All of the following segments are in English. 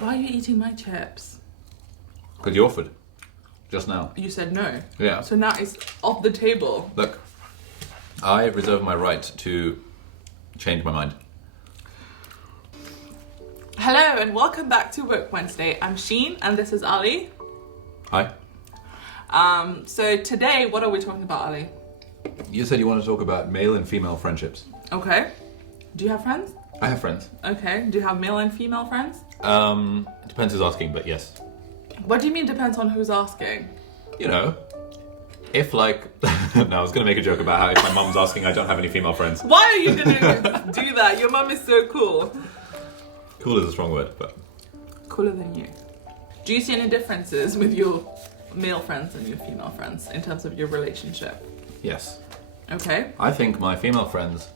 Why are you eating my chips? Because you offered. Just now. You said no. Yeah. So now it's off the table. Look, I reserve my right to change my mind. Hello and welcome back to Work Wednesday. I'm Sheen and this is Ali. Hi. So today, what are we talking about, Ali? You said you want to talk about male and female friendships. Okay. Do you have friends? I have friends. Okay. Do you have male and female friends? It depends who's asking, but yes. What do you mean depends on who's asking? You know, if like... No, I was going to make a joke about how if my mum's asking, I don't have any female friends. Why are you going to do that? Your mum is so cool. Cool is a strong word, but... Cooler than you. Do you see any differences with your male friends and your female friends in terms of your relationship? Yes. Okay. I think my female friends,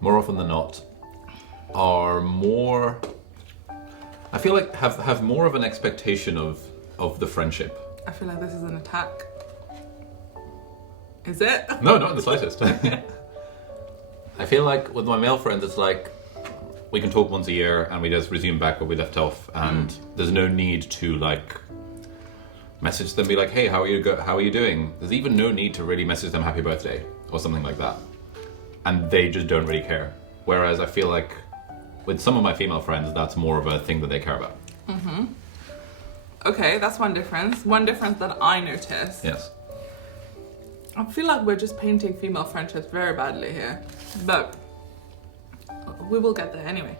more often than not, are more... I feel like have more of an expectation of the friendship. I feel like this is an attack. Is it? No, not in the slightest. I feel like with my male friends, it's like we can talk once a year and we just resume back where we left off, and there's no need to like message them, be like, hey, how are you doing? There's even no need to really message them happy birthday or something like that, and they just don't really care. Whereas I feel like with some of my female friends, that's more of a thing that they care about. Okay, that's one difference. One difference that I noticed. Yes. I feel like we're just painting female friendships very badly here, but we will get there anyway.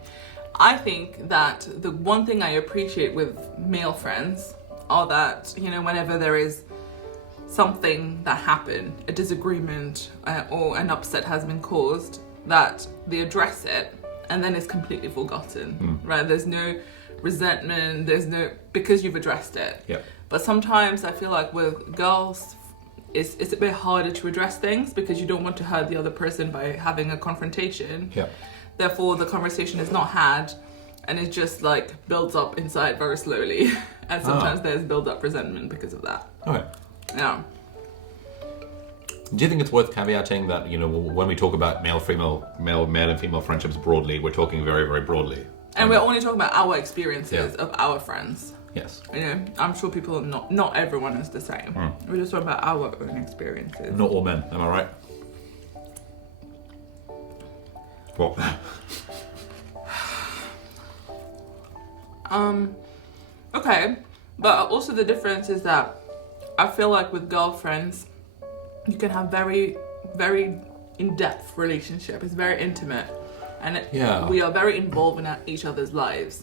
I think that the one thing I appreciate with male friends are that, you know, whenever there is something that happened, a disagreement or an upset has been caused, that they address it and then it's completely forgotten, right? There's no resentment, because you've addressed it. Yep. But sometimes I feel like with girls, it's a bit harder to address things because you don't want to hurt the other person by having a confrontation. Yep. Therefore, the conversation is not had and it just like builds up inside very slowly. And sometimes there's build up resentment because of that. Okay. Yeah. Do you think it's worth caveating that, you know, when we talk about male and female friendships broadly, we're talking very, very broadly? And we're only talking about our experiences of our friends. Yes. You know, I'm sure people not everyone is the same. We're just talking about our own experiences. Not all men, am I right? What? Okay, but also the difference is that I feel like with girlfriends, you can have very, very in-depth relationship. It's very intimate, and we are very involved in each other's lives.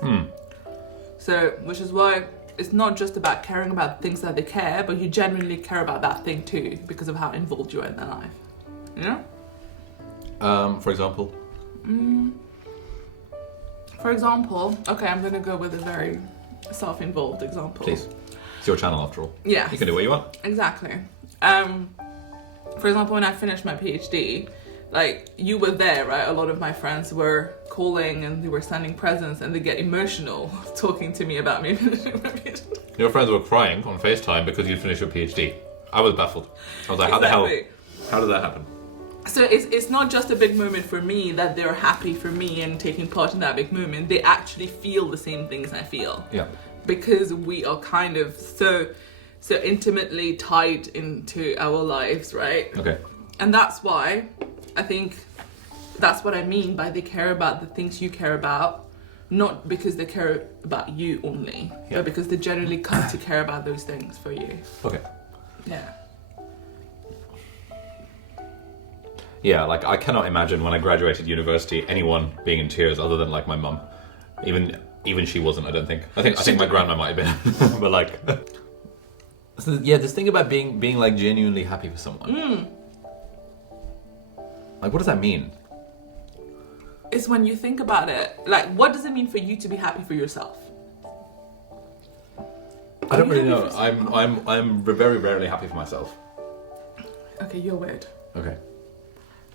So, which is why it's not just about caring about things that they care, but you genuinely care about that thing too because of how involved you are in their life. You know? For example? For example, okay, I'm gonna go with a very self-involved example. Please. It's your channel after all. Yeah. You can do what you want. Exactly. For example, when I finished my PhD, like, you were there, right? A lot of my friends were calling and they were sending presents and they get emotional talking to me about me finishing my PhD. Your friends were crying on FaceTime because you'd finished your PhD. I was baffled. I was like, how the hell? How did that happen? So it's not just a big moment for me that they're happy for me and taking part in that big moment. They actually feel the same things I feel. Yeah. Because we are kind of so intimately tied into our lives, right? Okay. And that's why I think that's what I mean by they care about the things you care about, not because they care about you only, but because they generally come to care about those things for you. Okay. Yeah. Yeah, like I cannot imagine when I graduated university anyone being in tears other than like my mum. Even she wasn't, I don't think. I think my grandma might have been. But like this thing about being like genuinely happy for someone. Like, what does that mean? It's when you think about it, like, what does it mean for you to be happy for yourself? I don't really know. I'm very rarely happy for myself. Okay, you're weird. Okay.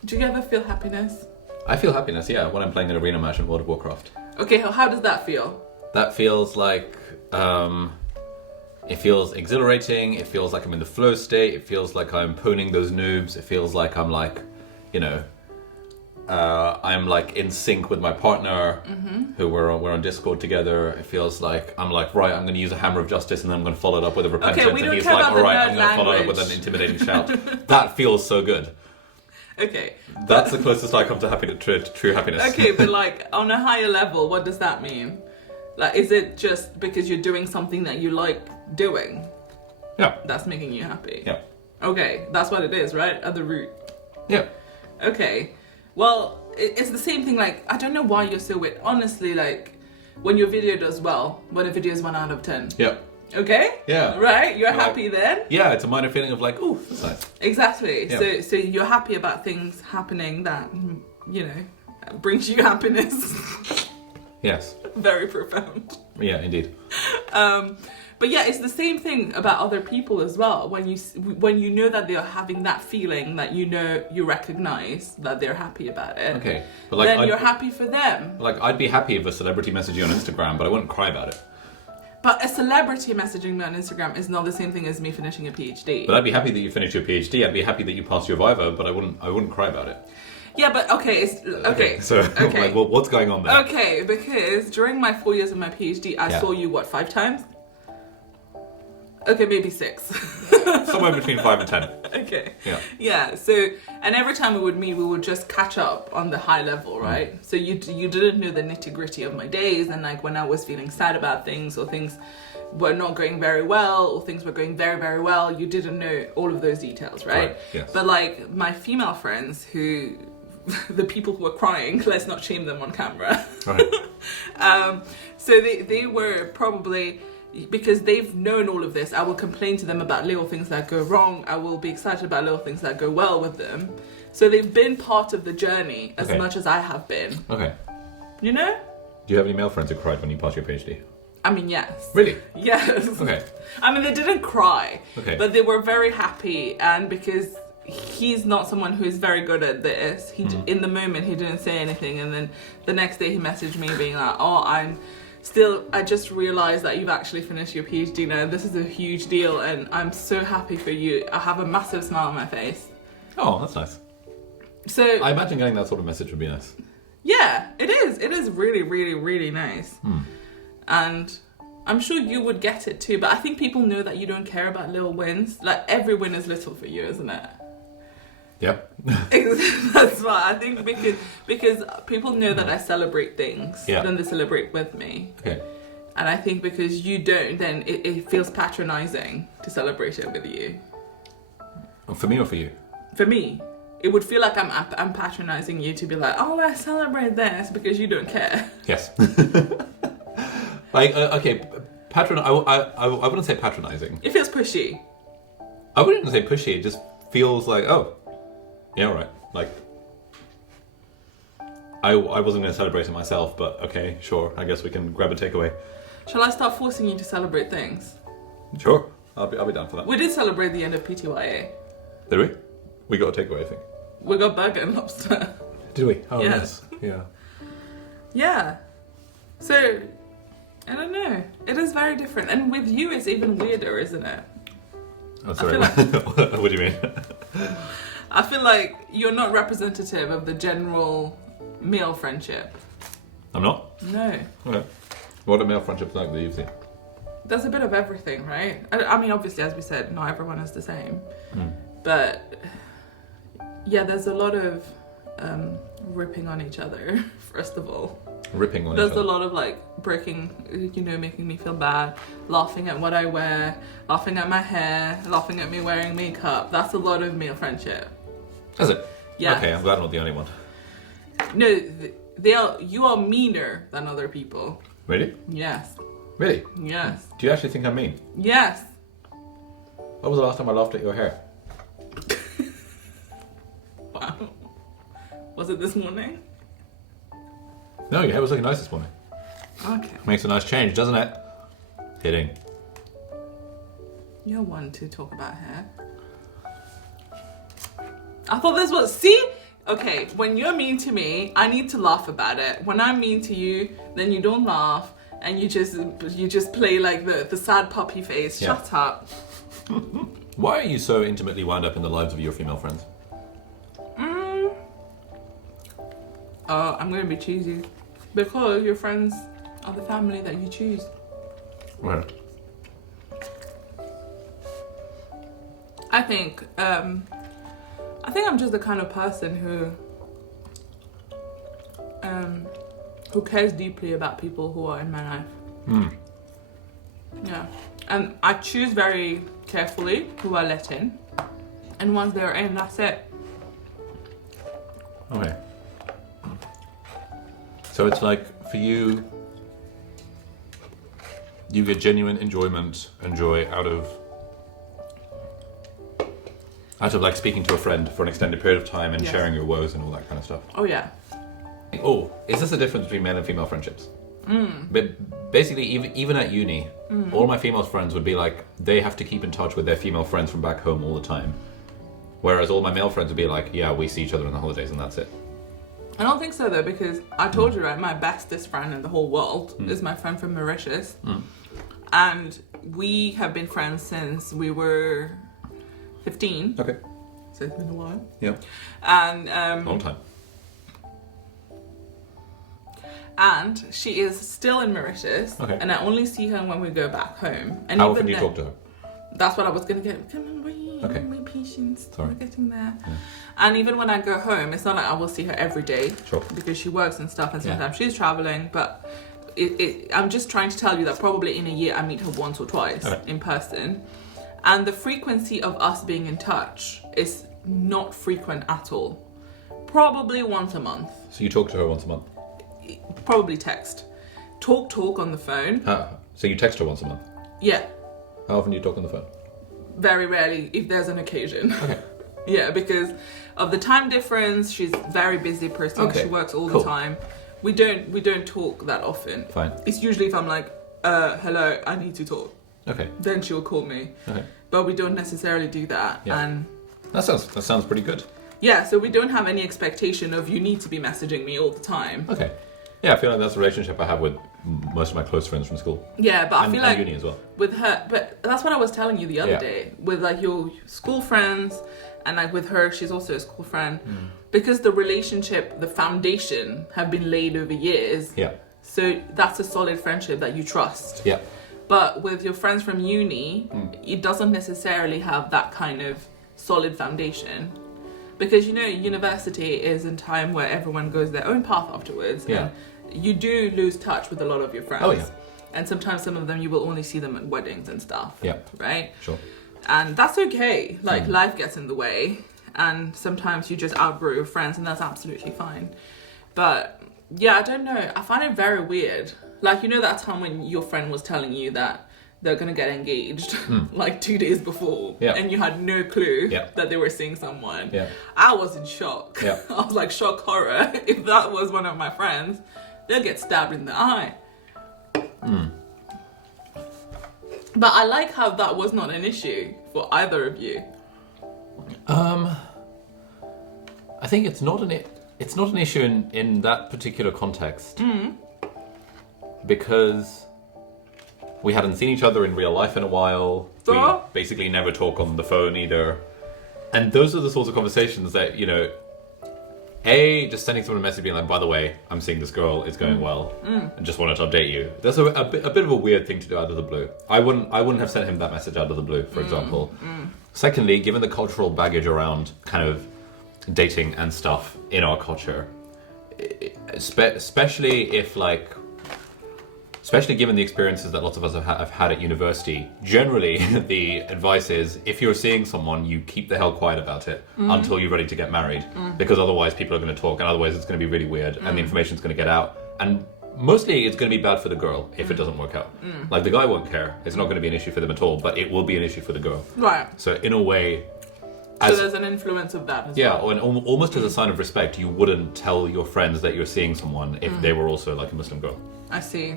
Do you ever feel happiness? I feel happiness, yeah, when I'm playing an arena match in World of Warcraft. Okay, how does that feel? That feels like, it feels exhilarating, it feels like I'm in the flow state, it feels like I'm poning those noobs, it feels like I'm like, you know, I'm like in sync with my partner, who we're on Discord together. It feels like I'm like, right, I'm going to use a hammer of justice, and then I'm going to follow it up with a repentance. Okay, we don't and he's care like, about all right, the I'm going to follow it up with an intimidating shout. That feels so good. Okay. That's the closest I come to true happiness. Okay, but like on a higher level, what does that mean? Like, is it just because you're doing something that you like doing? Yeah. That's making you happy? Yeah. Okay, that's what it is, right? At the root. Yeah. Okay. Well, it's the same thing, like, I don't know why you're so weird. Honestly, like, when your video does well, when a video is 1 out of 10. Yeah. Okay? Yeah. Right? You're happy then? Yeah, it's a minor feeling of like, oh, that's nice. Exactly. Yeah. So you're happy about things happening that, you know, brings you happiness. Yes. Very profound. Yeah, indeed. But yeah, it's the same thing about other people as well. When you know that they're having that feeling, that you recognize that they're happy about it. Okay. But like, then you're happy for them. Like, I'd be happy if a celebrity messaged you on Instagram, but I wouldn't cry about it. But a celebrity messaging me on Instagram is not the same thing as me finishing a PhD. But I'd be happy that you finished your PhD. I'd be happy that you passed your Viva, but I wouldn't cry about it. Yeah, but okay. So, okay. Like, what's going on there? Okay, because during my 4 years of my PhD, I saw you, 5 times? Okay, maybe 6. Somewhere between 5 and 10. Okay. Yeah. Yeah, so, and every time we would meet, we would just catch up on the high level, right? So you didn't know the nitty gritty of my days, and like when I was feeling sad about things, or things were not going very well, or things were going very, very well, you didn't know all of those details, right? Yes. But like my female friends who, the people who were crying, let's not shame them on camera. Right. So they were probably, because they've known all of this, I will complain to them about little things that go wrong. I will be excited about little things that go well with them. So they've been part of the journey as much as I have been. Okay. You know? Do you have any male friends who cried when you passed your PhD? I mean, yes. Really? Yes. Okay. I mean, they didn't cry. Okay. But they were very happy, and because he's not someone who is very good at this, in the moment he didn't say anything, and then the next day he messaged me being like, oh, I just realized that you've actually finished your PhD now. This is a huge deal, and I'm so happy for you. I have a massive smile on my face. Oh, that's nice. So I imagine getting that sort of message would be nice. Yeah, it is. It is really, really, really nice. And I'm sure you would get it too, but I think people know that you don't care about little wins. Like, every win is little for you, isn't it? Yep. That's why I think, because people know that I celebrate things, then they celebrate with me. Okay. And I think because you don't, then it feels patronizing to celebrate it with you. For me or for you? For me, it would feel like I'm patronizing you to be like, oh, let's celebrate this because you don't care. Yes. Like, okay, I wouldn't say patronizing. It feels pushy. I wouldn't say pushy. It just feels like, oh, yeah, all right. Like, I wasn't going to celebrate it myself, but okay, sure. I guess we can grab a takeaway. Shall I start forcing you to celebrate things? Sure, I'll be down for that. We did celebrate the end of PTYA. Did we? We got a takeaway, I think. We got burger and lobster. Did we? Oh, Yes. Yeah. Yeah. So, I don't know. It is very different. And with you, it's even weirder, isn't it? Oh, sorry. I feel What do you mean? I feel like you're not representative of the general male friendship. I'm not? No. Okay. What are male friendships like that you've seen? There's a bit of everything, right? I mean, obviously, as we said, not everyone is the same. But, yeah, there's a lot of ripping on each other, first of all. Ripping on each There's other? a lot of, like, breaking, making me feel bad, laughing at what I wear, laughing at my hair, laughing at me wearing makeup. That's a lot of male friendship. Is it? Yeah. Okay, I'm glad I'm not the only one. No, you are meaner than other people. Really? Yes. Really? Yes. Do you actually think I'm mean? Yes. When was the last time I laughed at your hair? Wow. Was it this morning? No, your hair was looking nice this morning. Okay. Makes a nice change, doesn't it? Kidding. You're one to talk about hair. I thought this was... See? Okay, when you're mean to me, I need to laugh about it. When I'm mean to you, then you don't laugh, and you just play like the sad puppy face. Yeah. Shut up. Why are you so intimately wound up in the lives of your female friends? I'm going to be cheesy. Because your friends are the family that you choose. Well, I think I'm just the kind of person who cares deeply about people who are in my life. Yeah, and I choose very carefully who I let in, and once they're in, that's it. okay. So it's like, for you, you get genuine enjoyment and joy out of like speaking to a friend for an extended period of time and Yes. sharing your woes and all that kind of stuff. Oh yeah. Oh, is this the difference between male and female friendships? But basically, even at uni, all my female friends would be like, they have to keep in touch with their female friends from back home all the time. Whereas all my male friends would be like, yeah, we see each other on the holidays and that's it. I don't think so though, because I told you, right, my bestest friend in the whole world is my friend from Mauritius. And we have been friends since we were 15. Okay. So it's been a while. Yeah. And Long time. and she is still in Mauritius. Okay. And I only see her when we go back home. And How even often do you then- talk to her? That's what I was gonna get. Come on, wait, Okay. my patience. Sorry. We're getting there. Yeah. And even when I go home, it's not like I will see her every day. Sure. Because she works and stuff, and Yeah. sometimes she's traveling. But I'm just trying to tell you that probably in a year I meet her once or twice Okay. in person. And the frequency of us being in touch is not frequent at all. Probably once a month. So you talk to her once a month? Probably text. Talk on the phone. So you text her once a month? Yeah. How often do you talk on the phone? Very rarely, if there's an occasion. Okay. Yeah, because of the time difference. She's a very busy person. Okay, She works all cool. the time. We don't talk that often. Fine. It's usually if I'm like, hello, I need to talk. Okay. Then she'll call me. Okay. But we don't necessarily do that. Yeah. And That sounds pretty good. yeah, so we don't have any expectation of you need to be messaging me all the time. Okay. Yeah, I feel like that's the relationship I have with most of my close friends from school. Yeah, but I feel and like uni as well. with her, but that's what I was telling you the other Yeah. day with like your school friends, and like with her, she's also a school friend, because the relationship, the foundation have been laid over years. Yeah. So that's a solid friendship that you trust. Yeah. But with your friends from uni, it doesn't necessarily have that kind of solid foundation. Because, you know, university is a time where everyone goes their own path afterwards. Yeah. And you do lose touch with a lot of your friends. Oh, yeah. And sometimes some of them you will only see them at weddings and stuff. Yeah. Right? Sure. And that's okay. Like, life gets in the way. And sometimes you just outgrow your friends, and that's absolutely fine. But, yeah, I don't know. I find it very weird. Like, you know that time when your friend was telling you that they're going to get engaged, like 2 days before, Yeah. and you had no clue Yeah. that they were seeing someone. Yeah. I was in shock. Yeah. I was like, shock horror. If that was one of my friends, they'll get stabbed in the eye. But I like how that was not an issue for either of you. I think it's not an issue in that particular context. Because we hadn't seen each other in real life in a while. We So? basically never talk on the phone either. And those are the sorts of conversations that, you know, just sending someone a message being like, by the way, I'm seeing this girl, it's going well, and just wanted to update you. That's a bit of a weird thing to do out of the blue. I wouldn't have sent him that message out of the blue, for example. Secondly, given the cultural baggage around kind of dating and stuff in our culture, especially given the experiences that lots of us have had at university, generally the advice is if you're seeing someone, you keep the hell quiet about it until you're ready to get married, because otherwise people are going to talk, and otherwise it's going to be really weird, and the information's going to get out, and mostly it's going to be bad for the girl if it doesn't work out. Like, the guy won't care; it's not going to be an issue for them at all, but it will be an issue for the girl. Right. So in a way, So there's an influence of that as well. and almost as a sign of respect, you wouldn't tell your friends that you're seeing someone if they were also like a Muslim girl. I see.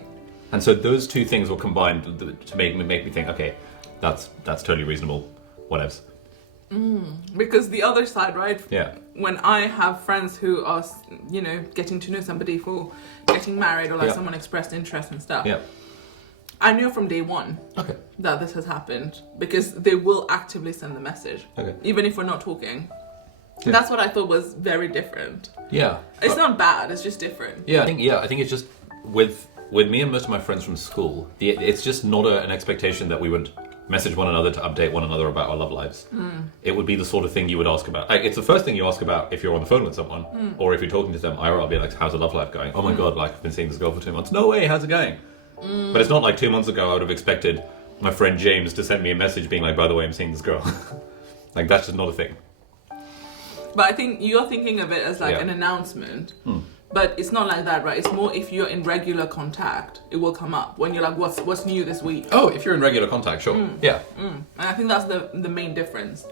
And so those two things will combine to make me think, okay, that's totally reasonable. Whatevs. Because the other side, right? Yeah. When I have friends who are, you know, getting to know somebody for getting married, or like Yeah. someone expressed interest and stuff. Yeah. I knew from day one Okay. that this has happened, because they will actively send the message. Okay. Even if we're not talking. Yeah. That's what I thought was very different. Yeah. It's not bad, it's just different. Yeah, I think it's just with me and most of my friends from school, it's just not an expectation that we would message one another to update one another about our love lives. It would be the sort of thing you would ask about. Like, it's the first thing you ask about if you're on the phone with someone, or if you're talking to them. I'll be like, "How's the love life going?" "Oh my god, like I've been seeing this girl for 2 months." "No way, how's it going?" But it's not like 2 months ago I would have expected my friend James to send me a message being like, "By the way, I'm seeing this girl." Like, that's just not a thing. But I think you're thinking of it as like an announcement. But it's not like that, right? It's more if you're in regular contact, it will come up when you're like, what's new this week? Oh, if you're in regular contact, sure. Yeah. And I think that's the main difference.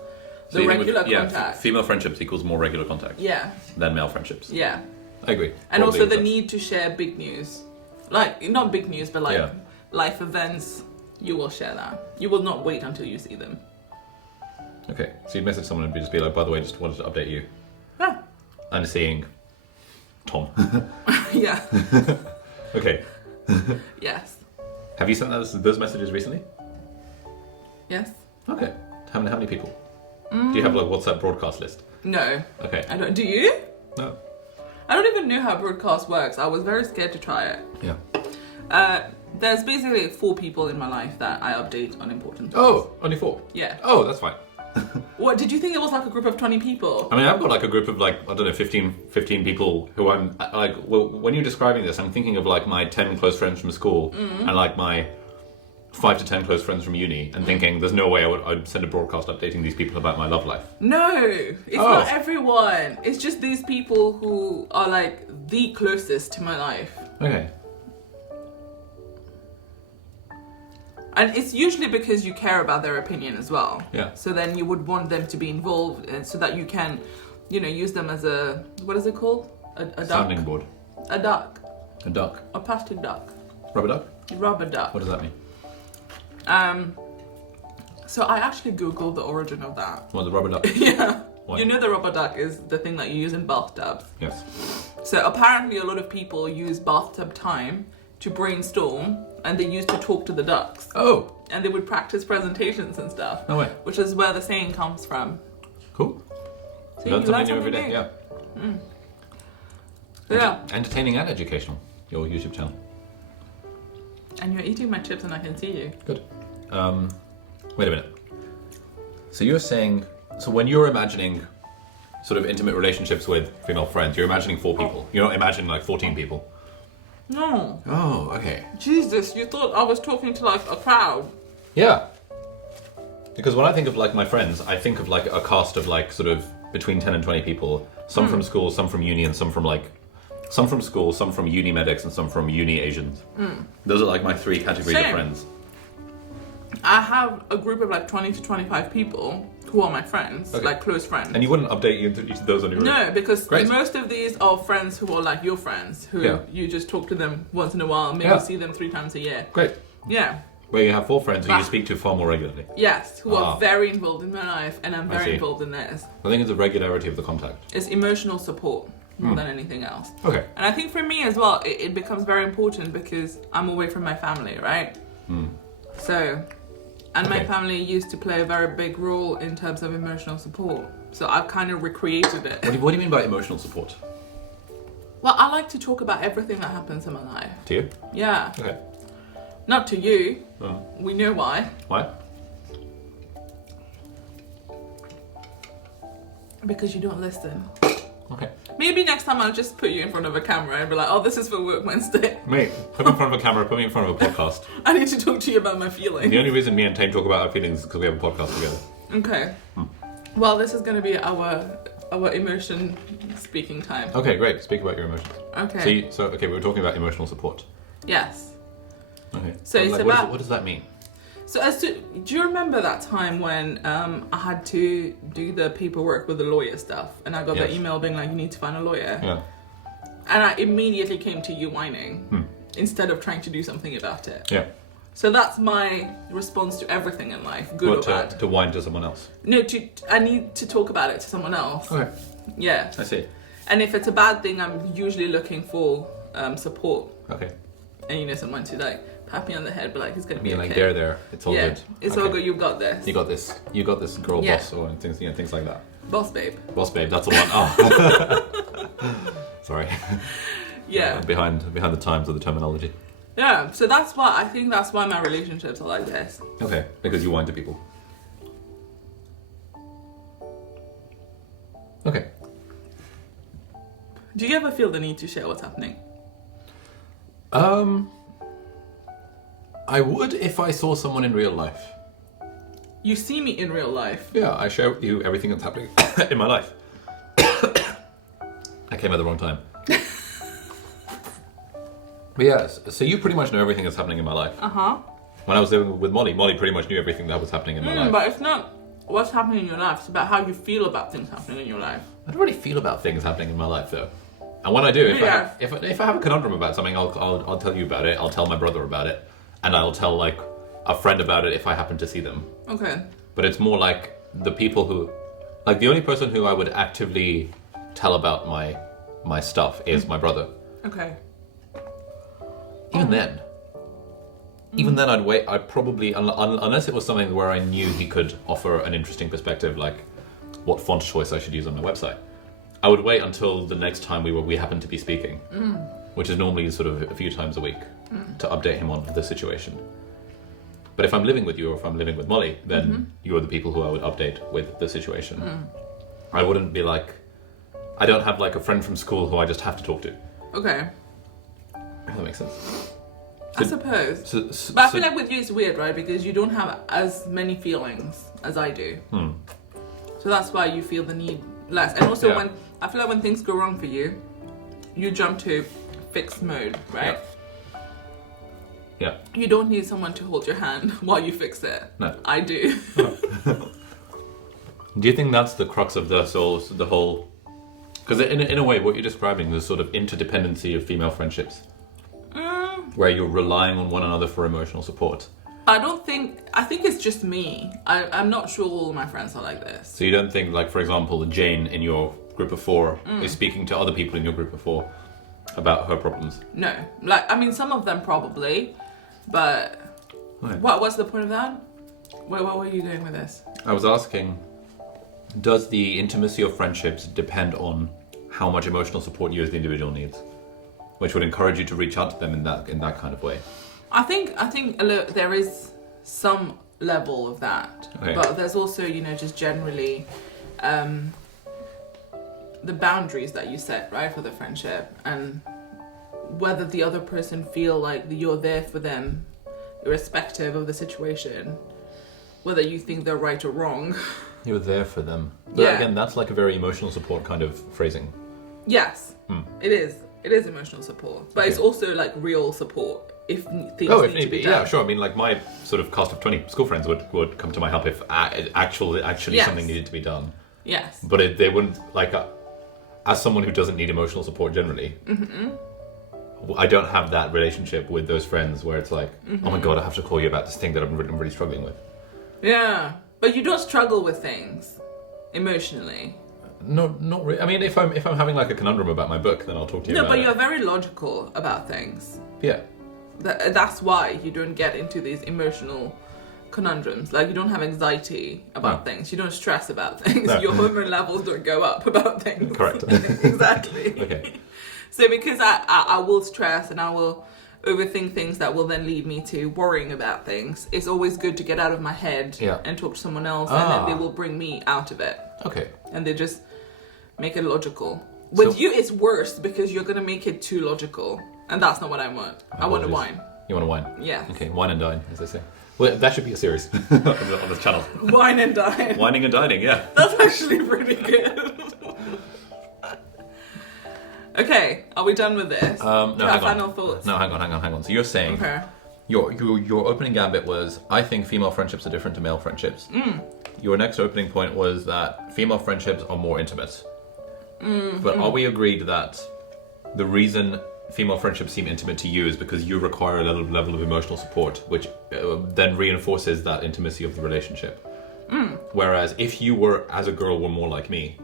So The regular contact. Female friendships equals more regular contact. Yeah. Than male friendships. Yeah. I agree. And Probably also the need to share big news. Like, not big news, but like life events, you will share that. You will not wait until you see them. Okay, so you'd message someone and just be like, "By the way, just wanted to update you. Yeah. I'm seeing Tom." Yeah. Okay. Yes. Have you sent those messages recently? Yes. Okay. How many people? Do you have like WhatsApp broadcast list? No. Okay. I don't. Do you? No. I don't even know how broadcast works. I was very scared to try it. Yeah. There's basically 4 people in my life that I update on important things. Oh, only 4? Yeah. Oh, that's fine. What, did you think it was like a group of 20 people? I mean, I've got like a group of like, I don't know, 15 people who I'm like, well, when you're describing this, I'm thinking of like my 10 close friends from school and like my 5 to 10 close friends from uni and thinking there's no way I'd send a broadcast updating these people about my love life. No, it's not everyone. It's just these people who are like the closest to my life. Okay. And it's usually because you care about their opinion as well. Yeah. So then you would want them to be involved so that you can, use them as a, what is it called? A duck? Sounding board. A duck. A duck. A plastic duck. Rubber duck? Rubber duck. What does that mean? So I actually Googled the origin of that. What, the rubber duck? Yeah. Why? You know the rubber duck is the thing that you use in bathtubs. Yes. So apparently a lot of people use bathtub time to brainstorm and they used to talk to the ducks. Oh. And they would practice presentations and stuff. No way. Which is where the saying comes from. Cool. So Learn you something learn new every something day. new. Yeah. Yeah. Entertaining and educational. Your YouTube channel. And you're eating my chips and I can see you. Good. Wait a minute. So you're saying, so when you're imagining sort of intimate relationships with female friends, you're imagining 4 people. You're not imagining like 14 people. No. Oh, okay. Jesus, you thought I was talking to like a crowd. Yeah. Because when I think of like my friends, I think of like a cast of like sort of between 10 and 20 people. Some from school, some from uni, and some from school, some from uni medics, and some from uni Asians. Those are like my 3 categories of Same. friends. I have a group of like 20 to 25 people who are my friends, like close friends. And you wouldn't update each of those on your own? No, because Great. most of these are friends who are like your friends, who you just talk to them once in a while, maybe see them 3 times a year. Great. Yeah. Where you have 4 friends who you speak to far more regularly. Yes, who are very involved in my life, and I'm very see. involved in theirs. I think it's the regularity of the contact. It's emotional support more than anything else. Okay. And I think for me as well, it becomes very important because I'm away from my family, right? So, and my family used to play a very big role in terms of emotional support. So I've kind of recreated it. What do you mean by emotional support? Well, I like to talk about everything that happens in my life. To you? Yeah. Okay. Not to you. Oh. We know why. Why? Because you don't listen. Okay. Maybe next time I'll just put you in front of a camera and be like, oh, this is for Work Wednesday. Mate, put me in front of a camera, put me in front of a podcast. I need to talk to you about my feelings. The only reason me and Tame talk about our feelings is because we have a podcast together. Okay. Well, this is going to be our emotion speaking time. Okay, great. Speak about your emotions. Okay. So we were talking about emotional support. Yes. Okay. So it's like, about... what does that mean? So do you remember that time when I had to do the paperwork with the lawyer stuff, and I got the email being like, you need to find a lawyer? Yeah. And I immediately came to you whining instead of trying to do something about it. Yeah. So that's my response to everything in life, good or bad. To whine to someone else? No, I need to talk about it to someone else. Okay. Yeah. I see. And if it's a bad thing, I'm usually looking for support. Okay. And someone to like pat me on the head, but like, it's gonna be okay. Like there, it's all good. It's all good. You've got this. You got this. You got this, girl boss, or things like that. Boss babe. Boss babe, that's the one. Oh. Sorry. Yeah. Behind the times of the terminology. Yeah, so that's why my relationships are like this. Okay, because you whine to people. Okay. Do you ever feel the need to share what's happening? I would if I saw someone in real life. You see me in real life. Yeah, I share with you everything that's happening in my life. I came at the wrong time. But yeah, so you pretty much know everything that's happening in my life. Uh-huh. When I was living with Molly pretty much knew everything that was happening in my life. But it's not what's happening in your life, it's about how you feel about things happening in your life. I don't really feel about things happening in my life though. And when I do, if I have a conundrum about something, I'll tell you about it, I'll tell my brother about it, and I'll tell like a friend about it if I happen to see them. Okay. But it's more like the people who, like the only person who I would actively tell about my stuff is my brother. Okay. Even then I'd wait. I'd probably, unless it was something where I knew he could offer an interesting perspective, like what font choice I should use on my website, I would wait until the next time we happen to be speaking, which is normally sort of a few times a week, to update him on the situation. But if I'm living with you or if I'm living with Molly, then you're the people who I would update with the situation. I wouldn't be like, I don't have like a friend from school who I just have to talk to. Okay. If that makes sense. I suppose. But I feel like with you it's weird, right? Because you don't have as many feelings as I do. So that's why you feel the need less. And also when I feel like when things go wrong for you, you jump to fixed mode, right? Yeah. You don't need someone to hold your hand while you fix it. No. I do. Do you think that's the crux of the whole... Because in a way, what you're describing is sort of interdependency of female friendships. Where you're relying on one another for emotional support. I think it's just me. I'm not sure all of my friends are like this. So you don't think, like, for example, Jane in your group of four is speaking to other people in your group of four about her problems? No. Like, I mean, some of them probably, but what's the point of that? Where were you going with this? I was asking, does the intimacy of friendships depend on how much emotional support you as the individual needs? Which would encourage you to reach out to them in that kind of way. I think there is some level of that, but there's also, just generally the boundaries that you set, right, for the friendship, and whether the other person feel like you're there for them, irrespective of the situation, whether you think they're right or wrong. You're there for them. But again, that's like a very emotional support kind of phrasing. Yes, it is. It is emotional support, but it's also like real support if things need to be done. Yeah, sure. I mean, like my sort of cast of 20 school friends would come to my help if actually something needed to be done. Yes. But they wouldn't, like, as someone who doesn't need emotional support generally, I don't have that relationship with those friends where it's like, oh my God, I have to call you about this thing that I'm really struggling with. Yeah, but you don't struggle with things emotionally. No, not really. I mean, if I'm having like a conundrum about my book, then I'll talk to you about it. No, but you're very logical about things. Yeah. That's why you don't get into these emotional conundrums. Like, you don't have anxiety about things. You don't stress about things. No. Your hormone levels don't go up about things. Correct. Exactly. Okay. So because I will stress and I will overthink things that will then lead me to worrying about things, it's always good to get out of my head and talk to someone else, and then they will bring me out of it. Okay. And they just make it logical. With you, it's worse because you're going to make it too logical. And that's not what I want. I want to whine. You want to whine? Yeah. Okay, wine and dine, as they say. Well, that should be a series on this channel. Wine and dine. Whining and dining, yeah. That's actually pretty good. Okay, are we done with this? No, hang on. Final thoughts? No, hang on. So you're saying, your opening gambit was, I think female friendships are different to male friendships. Your next opening point was that female friendships are more intimate. But are we agreed that the reason female friendships seem intimate to you is because you require a level of emotional support, which then reinforces that intimacy of the relationship? Whereas if you were, as a girl, were more like me,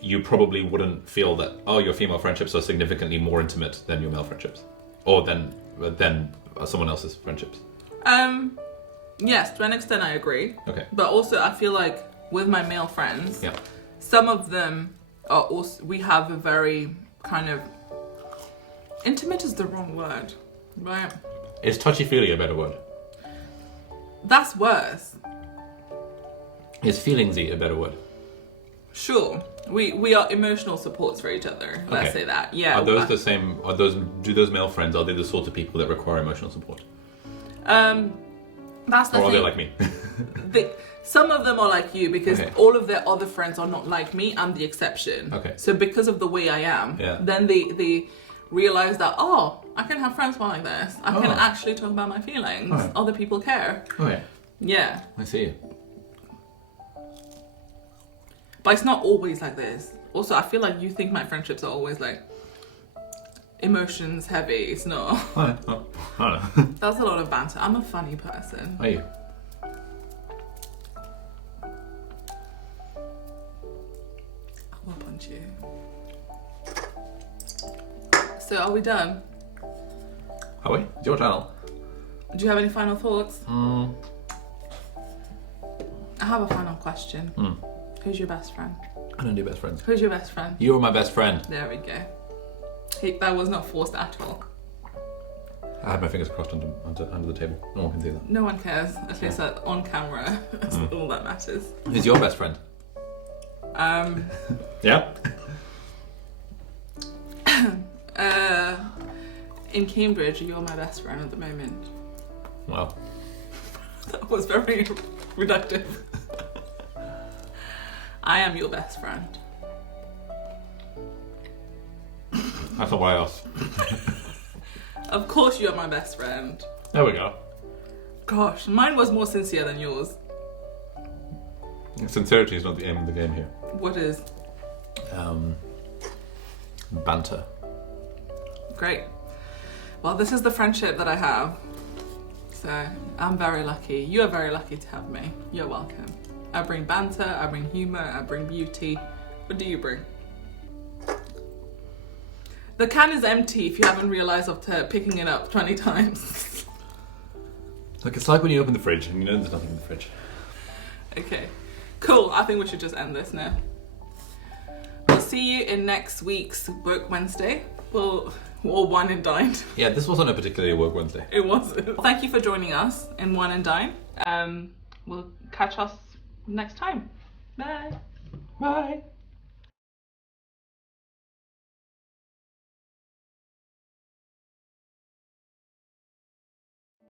you probably wouldn't feel that, your female friendships are significantly more intimate than your male friendships, or than someone else's friendships. Yes, to an extent I agree. Okay. But also I feel like with my male friends, some of them are also, we have a very kind of, intimate is the wrong word, right? Is touchy-feely a better word? That's worse. Is feelingsy a better word? Sure. We are emotional supports for each other. Let's Okay. say that. Yeah. Are those the same? Do those male friends, are they the sort of people that require emotional support? That's the Or are thing. they like me? Some of them are like you because Okay. all of their other friends are not like me. I'm the exception. Okay. So because of the way I am, Yeah. then they realize that, oh, I can have friends like this. I can Oh. actually talk about my feelings. Right. Other people care. Okay. Yeah. I see. But it's not always like this. Also, I feel like you think my friendships are always like emotions heavy. It's not. I don't know. That's a lot of banter. I'm a funny person. Are you? I will punch you. So are we done? Are we? It's your channel. Do you have any final thoughts? Mm. I have a final question. Mm. Who's your best friend? I don't do best friends. Who's your best friend? You're my best friend. There we go. That was not forced at all. I had my fingers crossed under the table. No one can see that. No one cares. At least that on camera. That's all that matters. Who's your best friend? Yeah. In Cambridge, you're my best friend at the moment. Well, That was very reductive. I am your best friend. that's not what I asked. Of course you're my best friend. There we go. Gosh, mine was more sincere than yours. Sincerity is not the aim of the game here. What is? Banter. Great. Well, this is the friendship that I have. So I'm very lucky. You are very lucky to have me. You're welcome. I bring banter, I bring humor, I bring beauty. What do you bring? The can is empty if you haven't realised after picking it up 20 times. Look, it's like when you open the fridge and you know there's nothing in the fridge. Okay, cool. I think we should just end this now. We'll see you in next week's Woke Wednesday. Or Wine and Dine. Yeah, this wasn't a particularly woke Wednesday. It wasn't. Thank you for joining us in Wine and Dine. We'll catch us next time. Bye. Bye.